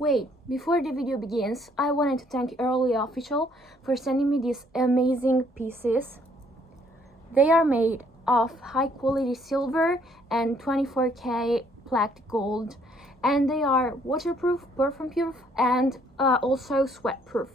Wait, before the video begins, I wanted to thank Early Official for sending me these amazing pieces. They are made of high quality silver and 24K plaqued gold, and they are waterproof, perfume proof, and also sweat proof.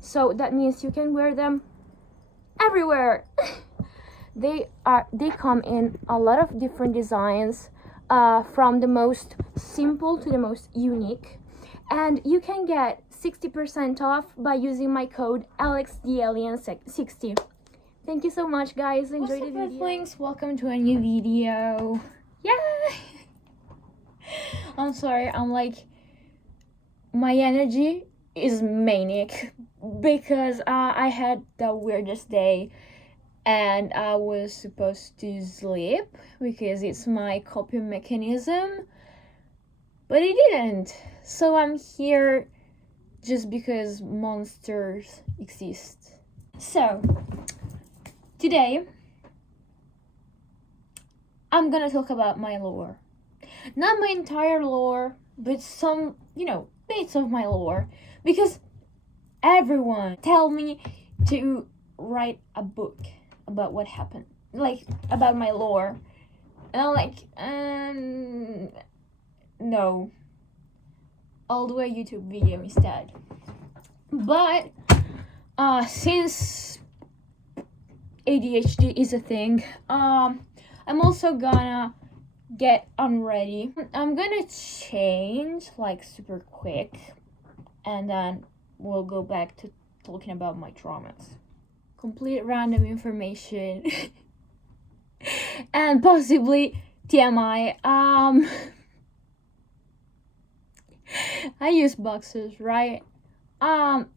So that means you can wear them everywhere. They come in a lot of different designs, from the most simple to the most unique, and you can get 60% off by using my code AlexTheAlien60. Thank you so much, guys. Enjoy the video. Earthlings, welcome to a new video. Yeah. I'm sorry, my energy is manic because I had the weirdest day and I was supposed to sleep because it's my coping mechanism, but it didn't. So I'm here just because monsters exist. So today I'm gonna talk about my lore. Not my entire lore, but some, bits of my lore, because everyone tell me to write a book about what happened, about my lore, and I'm like, no, I'll do a YouTube video instead. But since ADHD is a thing, I'm also gonna get unready. I'm gonna change super quick, and then we'll go back to talking about my traumas. Complete random information and possibly TMI. I use boxers, right? And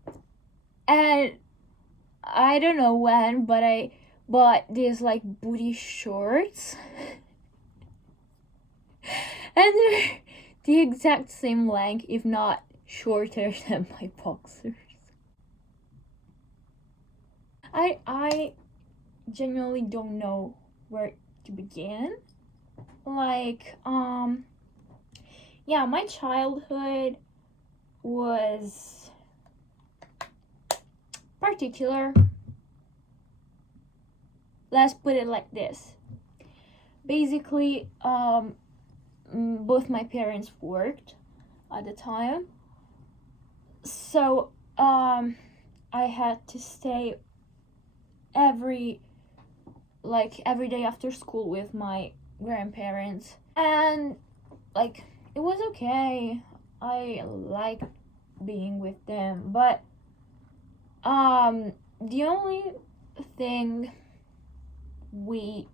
I don't know when, but I bought these booty shorts. And they're the exact same length, if not shorter than my boxers. I genuinely don't know where to begin. Yeah, my childhood was particular. Let's put it like this. Basically, both my parents worked at the time, so I had to stay every day after school with my grandparents, and it was okay. I liked being with them, but the only thing we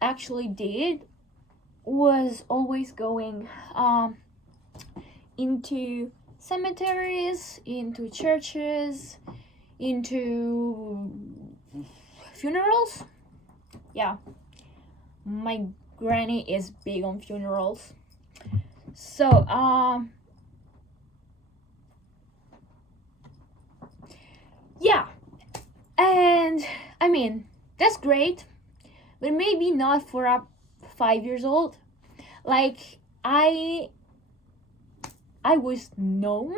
actually did was always going into cemeteries, into churches, into funerals. Yeah, my granny is big on funerals. So yeah, and I mean, that's great, but maybe not for a 5 years old. I was known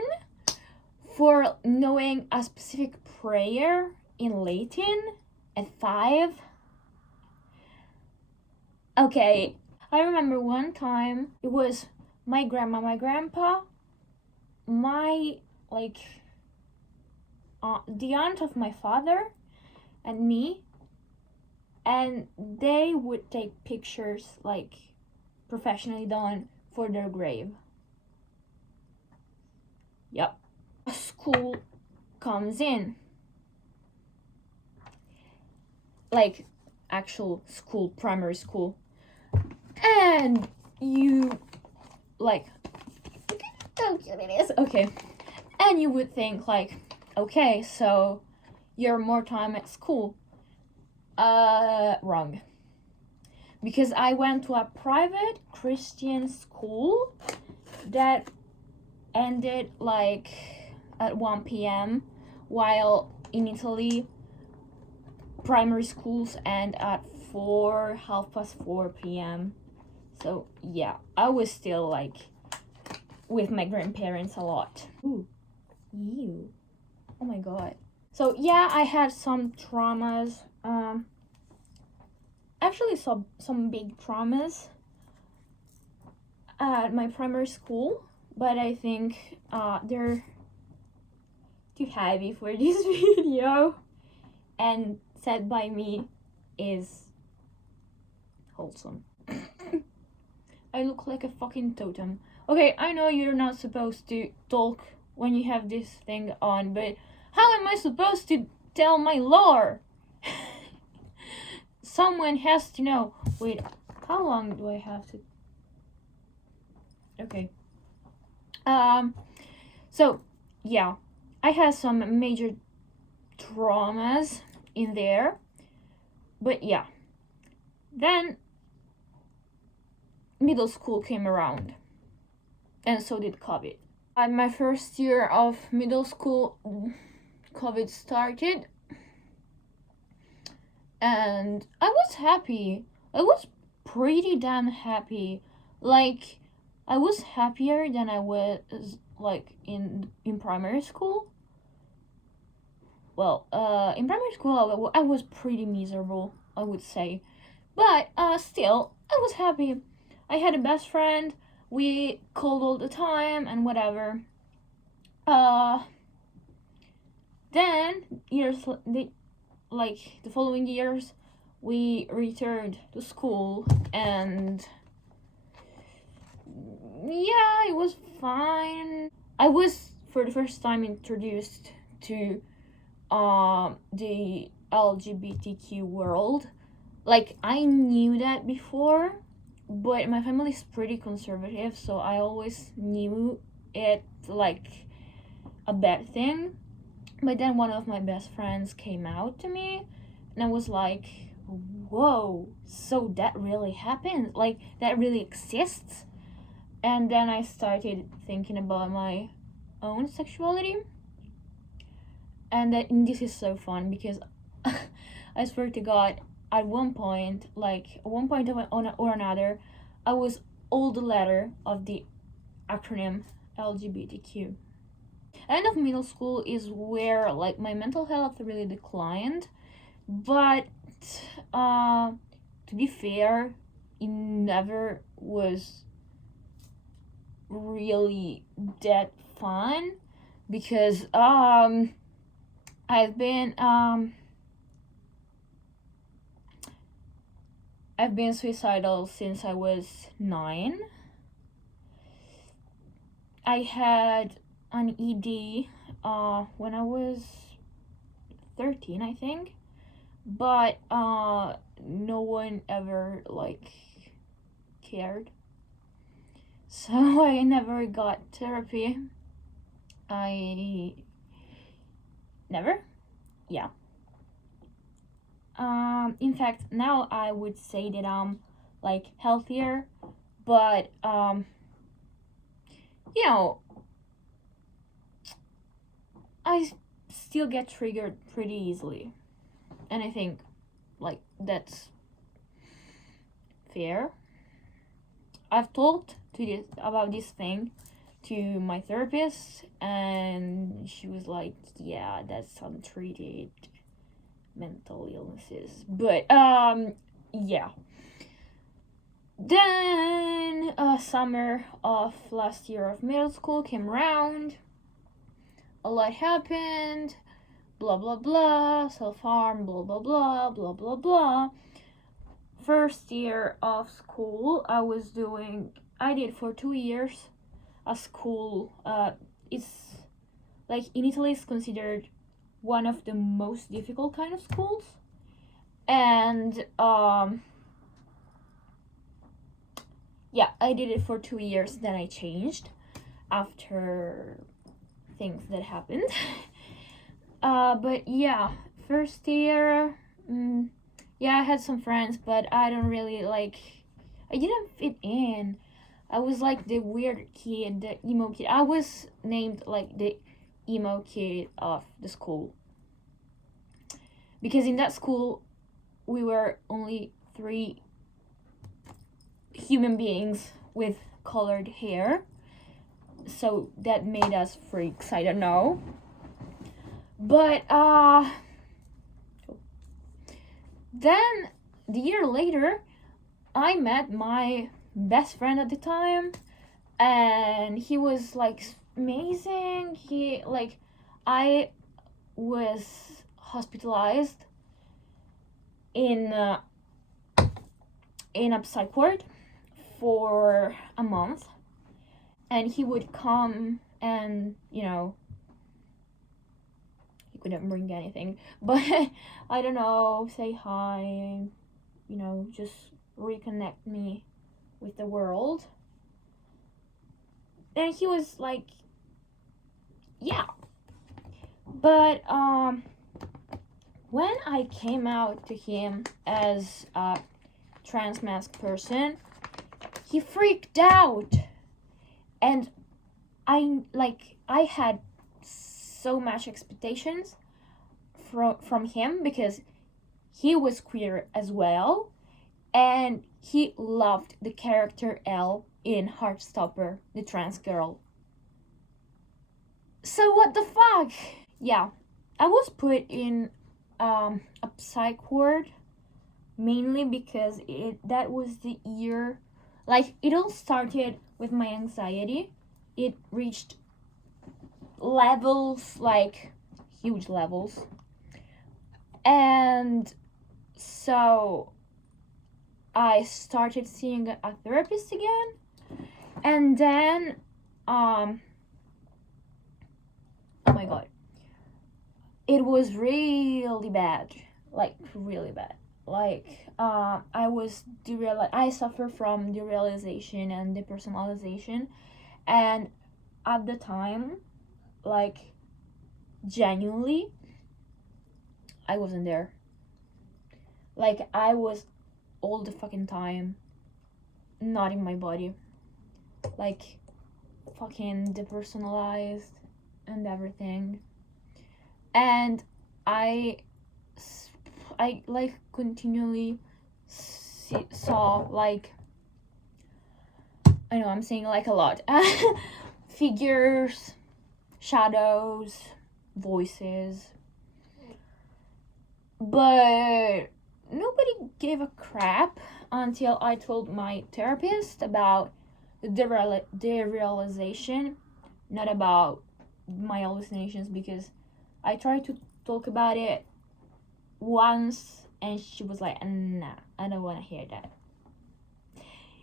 for knowing a specific prayer in Latin at 5. Okay, I remember one time it was my grandma, my grandpa, my the aunt of my father, and me, and they would take pictures professionally done for their grave. Yep. A school comes in, actual school, primary school, and you how cute it is. Okay, and you would think okay, so you're more time at school. Wrong. Because I went to a private Christian school that ended at 1 p.m. while in Italy primary schools end at 4:30 p.m. So yeah, I was still with my grandparents a lot. Ooh, ew. Oh my god. So yeah, I had some traumas. Actually, some big traumas at my primary school, but I think they're too heavy for this video, and said by me is wholesome. I look like a fucking totem. Okay, I know you're not supposed to talk when you have this thing on, but how am I supposed to tell my lore? Someone has to know. Wait, how long do I have to? Okay. So yeah, I had some major traumas in there, but yeah. Then middle school came around, and so did COVID. At my first year of middle school, COVID started, and I was happy. I was pretty damn happy. Like, I was happier than I was like in primary school. Well, in primary school I was pretty miserable, I would say, but still I was happy. I had a best friend. We called all the time and whatever. Then the following years, we returned to school, and yeah, it was fine. I was for the first time introduced to the LGBTQ world. Like, I knew that before, but my family is pretty conservative, so I always knew it like a bad thing. But then one of my best friends came out to me, and I was like, whoa, so that really happens? Like, that really exists? And then I started thinking about my own sexuality. And this is so fun because I swear to God, at one point or another, I was all the letter of the acronym LGBTQ. End of middle school is where like my mental health really declined, but to be fair, it never was really that fun because I've been suicidal since I was 9. I had an ED when I was 13, I think, but no one ever like cared, so I never got therapy. I never, yeah. In fact, now I would say that I'm like healthier, but you know, I still get triggered pretty easily, and I think like that's fair. I've talked about this thing to my therapist, and she was like, yeah, that's untreated mental illnesses. But yeah. Then summer of last year of middle school came around. A lot happened, blah blah blah, self-harm, blah blah blah, blah blah blah. First year of school, I did for 2 years a school. It's like in Italy, it's considered one of the most difficult kind of schools, and yeah, I did it for 2 years. Then I changed after things that happened. But yeah, first year, yeah, I had some friends, but I didn't fit in. I was like the weird kid, the emo kid. I was named like the emo kid of the school, because in that school we were only 3 human beings with colored hair, so that made us freaks, I don't know. But then the year later, I met my best friend at the time, and he was like amazing. I was hospitalized in a psych ward for a month, and he would come and, you know, he couldn't bring anything, but I don't know, say hi, you know, just reconnect me with the world. And he was like, yeah. But when I came out to him as a trans mask person, he freaked out. And I had so much expectations from him, because he was queer as well, and he loved the character Elle in Heartstopper, the trans girl. So what the fuck? Yeah, I was put in a psych ward mainly because that was the year, like, it all started with my anxiety. It reached levels, like huge levels, and so I started seeing a therapist again, and then oh my god, it was really bad, like really bad. Like I suffer from derealization and depersonalization, and at the time, like, genuinely, I wasn't there. Like, I was all the fucking time not in my body, like fucking depersonalized and everything. And I like continually saw, like, I know I'm saying like a lot, figures, shadows, voices, but nobody gave a crap until I told my therapist about the derealization, not about my hallucinations, because I tried to talk about it once and she was like, nah, I don't want to hear that.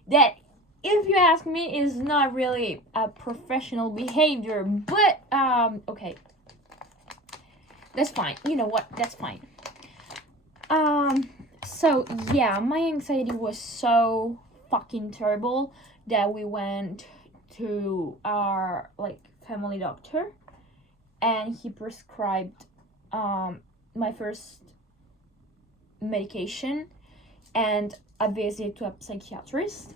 That, if you ask me, is not really a professional behavior, but okay, that's fine. You know what, that's fine. So yeah, my anxiety was so fucking terrible that we went to our, like, family doctor, and he prescribed my first medication and a visit to a psychiatrist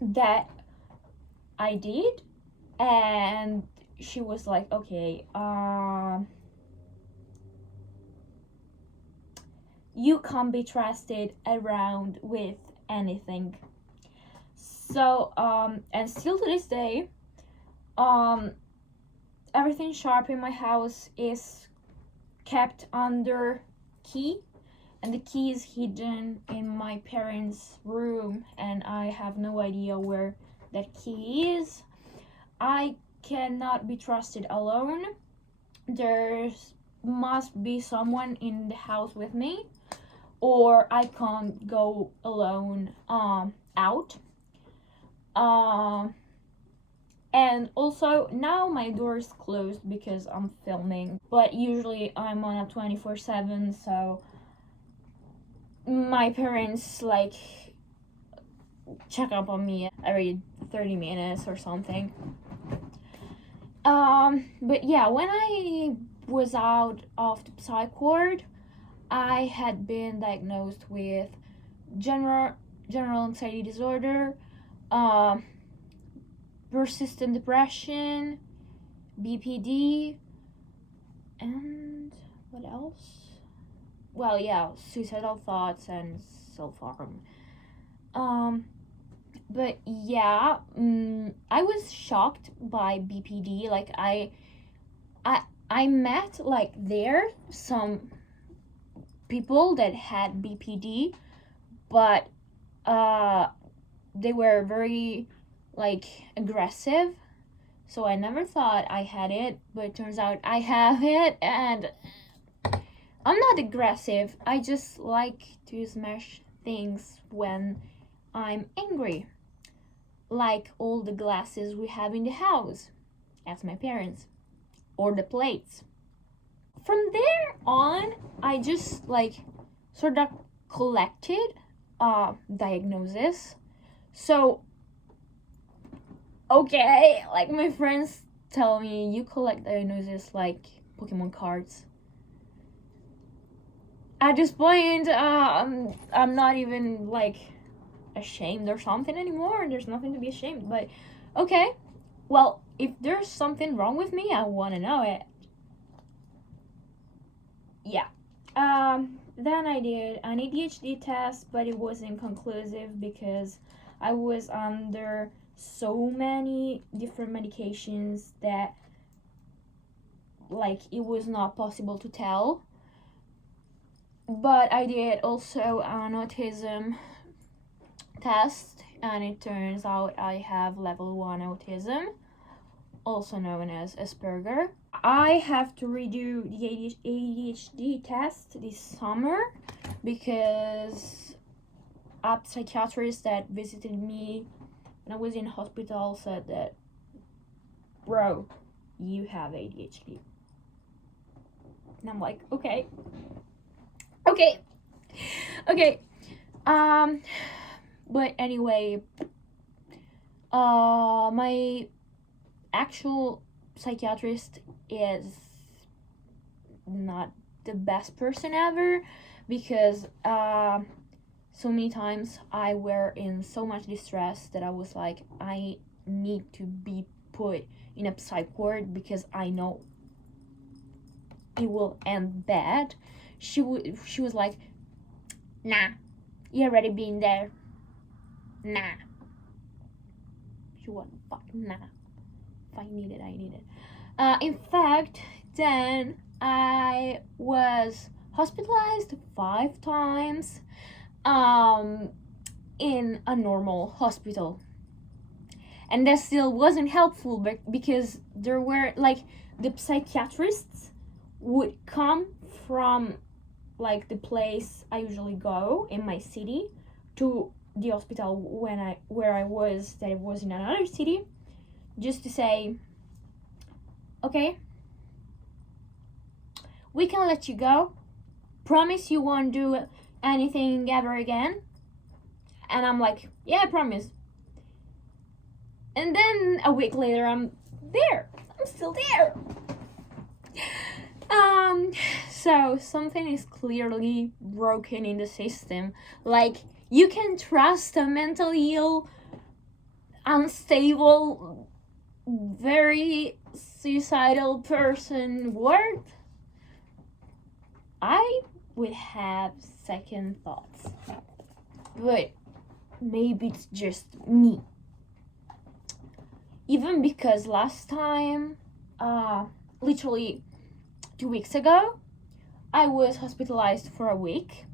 that I did, and she was like, okay, you can't be trusted around with anything. So and still to this day, everything sharp in my house is kept under key, and the key is hidden in my parents' room, and I have no idea where that key is. I cannot be trusted alone. There must be someone in the house with me, or I can't go alone out. And also, now my door is closed because I'm filming, but usually I'm on a 24/7, so my parents, like, check up on me every 30 minutes or something. But yeah, when I was out of the psych ward, I had been diagnosed with general anxiety disorder, persistent depression, BPD, and what else? Well, yeah, suicidal thoughts and self-harm. But yeah, I was shocked by BPD. Like I met like there some people that had BPD, but they were very like aggressive. So I never thought I had it, but it turns out I have it, and I'm not aggressive. I just like to smash things when I'm angry. Like all the glasses we have in the house, as my parents, or the plates. From there on, I just like sort of collected diagnosis. So okay, like my friends tell me, you collect diagnosis like Pokemon cards. At this point, I'm not even like ashamed or something anymore. There's nothing to be ashamed. But okay, well, if there's something wrong with me, I want to know it. Yeah. Then I did an ADHD test, but it was inconclusive because I was under so many different medications that like it was not possible to tell. But I did also an autism test, and it turns out I have level 1 autism, also known as Asperger. I have to redo the ADHD test this summer because a psychiatrist that visited me when I was in hospital said that, bro, you have ADHD. And I'm like, okay. But anyway, my actual psychiatrist is not the best person ever because so many times I were in so much distress that I was like, I need to be put in a psych ward because I know it will end bad. She was like, nah, you already been there. Nah. She was fuck nah. If I need it, I need it. In fact, then I was hospitalized 5 times in a normal hospital. And that still wasn't helpful because there were like the psychiatrists would come from like the place I usually go in my city to the hospital where I was, that it was in another city, just to say, okay, we can let you go, promise you won't do anything ever again. And I'm like, yeah, I promise. And then a week later, I'm still there. So something is clearly broken in the system. Like, you can trust a mentally ill, unstable, very suicidal person word? I would have second thoughts. But maybe it's just me. Even because last time, literally 2 weeks ago, I was hospitalized for a week.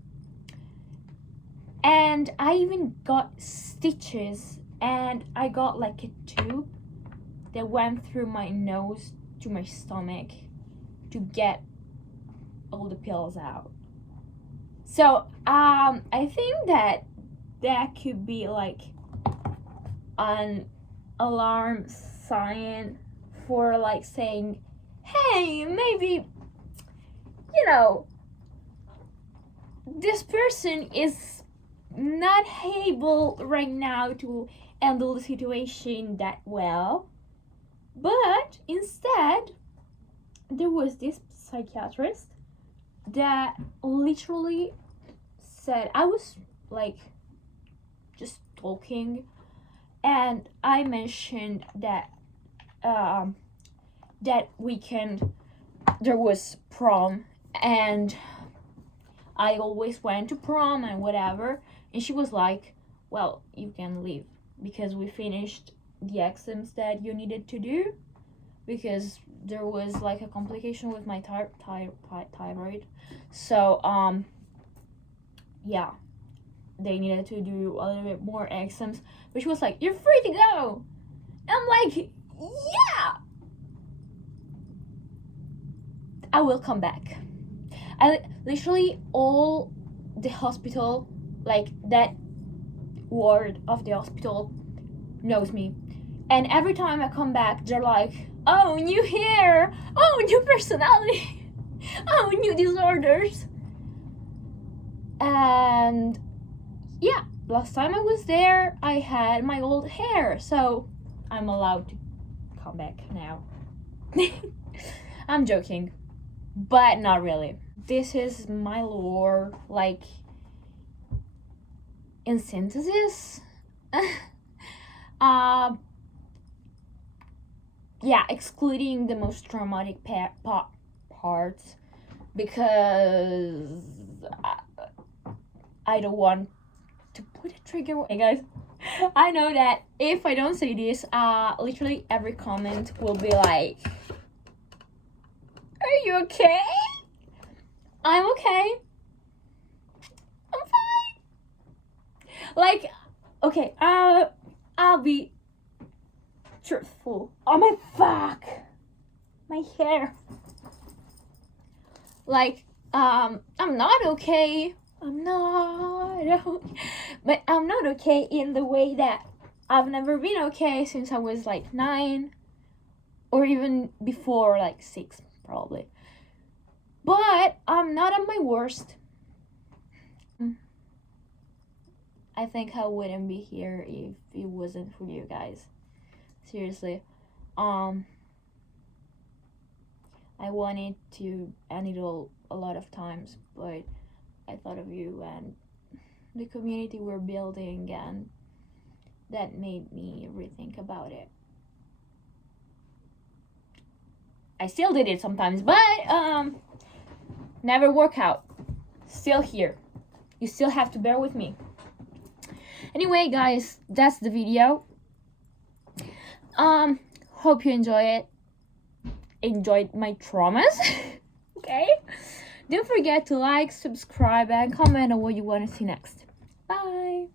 And I even got stitches, and I got like a tube that went through my nose to my stomach to get all the pills out. So, I think that could be like an alarm sign for like saying, hey, maybe, you know, this person is not able right now to handle the situation that well. But instead, there was this psychiatrist that literally said, I was like just talking, and I mentioned that that weekend there was prom, and I always went to prom and whatever. And she was like, well, you can leave because we finished the exams that you needed to do, because there was like a complication with my thyroid. So yeah, they needed to do a little bit more exams, which was like, you're free to go. And I'm like, yeah, I will come back. I literally, all the hospital, like that ward of the hospital knows me, and every time I come back they're like, oh, new hair, oh, new personality, oh, new disorders. And yeah, last time I was there I had my old hair, so I'm allowed to come back now. I'm joking, but not really. This is my lore, like, in synthesis. Yeah, excluding the most traumatic parts, because I don't want to put a trigger warning, guys. I know that if I don't say this, literally every comment will be like, are you okay? I'm okay. I'm fine. Like, okay, I'll be truthful. Oh my fuck, my hair. Like, I'm not okay. But I'm not okay in the way that I've never been okay since I was like 9, or even before, like 6 probably. But I'm not at my worst. I think I wouldn't be here if it wasn't for you guys. Seriously. I wanted to end it all a lot of times, but I thought of you and the community we're building, and that made me rethink about it. I still did it sometimes, but never work out. Still here. You still have to bear with me. Anyway, guys, that's the video. Hope you enjoyed my traumas. Okay, don't forget to like, subscribe, and comment on what you want to see next. Bye.